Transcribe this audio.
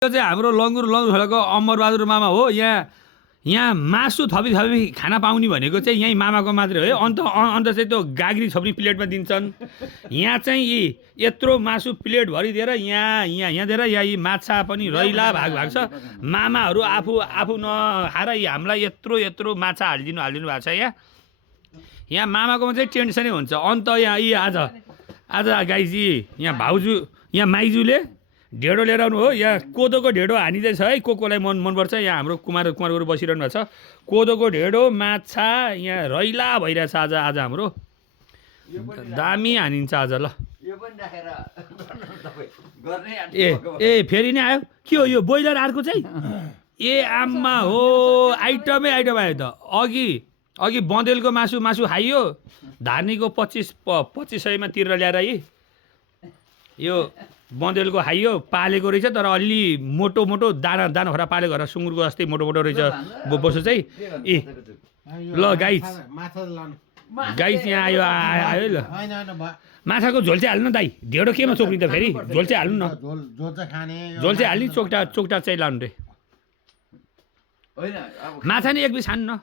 यो चाहिँ हाम्रो लङ्गुर खोलाको अमरबहादुर मामा हो। यहाँ मासु थपी खाना पाउने भनेको चाहिँ यहीँ मामाको मात्रै हो है। अन्त चाहिँ त्यो गाग्री छोप्ने प्लेटमा दिन्छन्। यहाँ चाहिँ यत्रो मासु प्लेट भरिदिएर यहाँ दिएर यी माछा पनि रैला भाग छ। मामाहरू आफू नखाएर हामीलाई यत्रो माछा हालिदिनु भएको छ। यहाँ मामाकोमा चाहिँ टेन्सनै हुन्छ। अन्त यहाँ आज गाइजी यहाँ भाउजू यहाँ माइजूले ढेँडो लिएर आउनु हो। यहाँ कोदोको ढेँडो हानिँदैछ है। कोलाई मनपर्छ। यहाँ हाम्रो कुमारहरू बसिरहनु भएको छ। कोदोको ढेँडो माछा यहाँ रैला भइरहेछ आज हाम्रो दामी हानिन्छ आज। ल ए फेरि नै आयो के हो यो बोइलर अर्को चाहिँ? ए आम्मा हो आइटमै आइटम आयो त। अघि बँदेलको मासु खाइयो। धानीको 2500मा तिरेर ल्याएर यो बँदेलको खाइयो। पालेको रहेछ तर अलि मोटो दाना खरा पालेको खरा सुँगुरको जस्तै मोटो रहेछ बसो चाहिँ। ल गाइस यहाँ आयो ल। माछाको झोल चाहिँ हाल्नु न दाइ। ढेँडो केमा चोक्ने त फेरि? झोल चाहिँ हाल्नु न। झोल चाहिँ हाल्ने चोक्टा चाहिँ लानु रे। माछा नि एक बिस खानु न।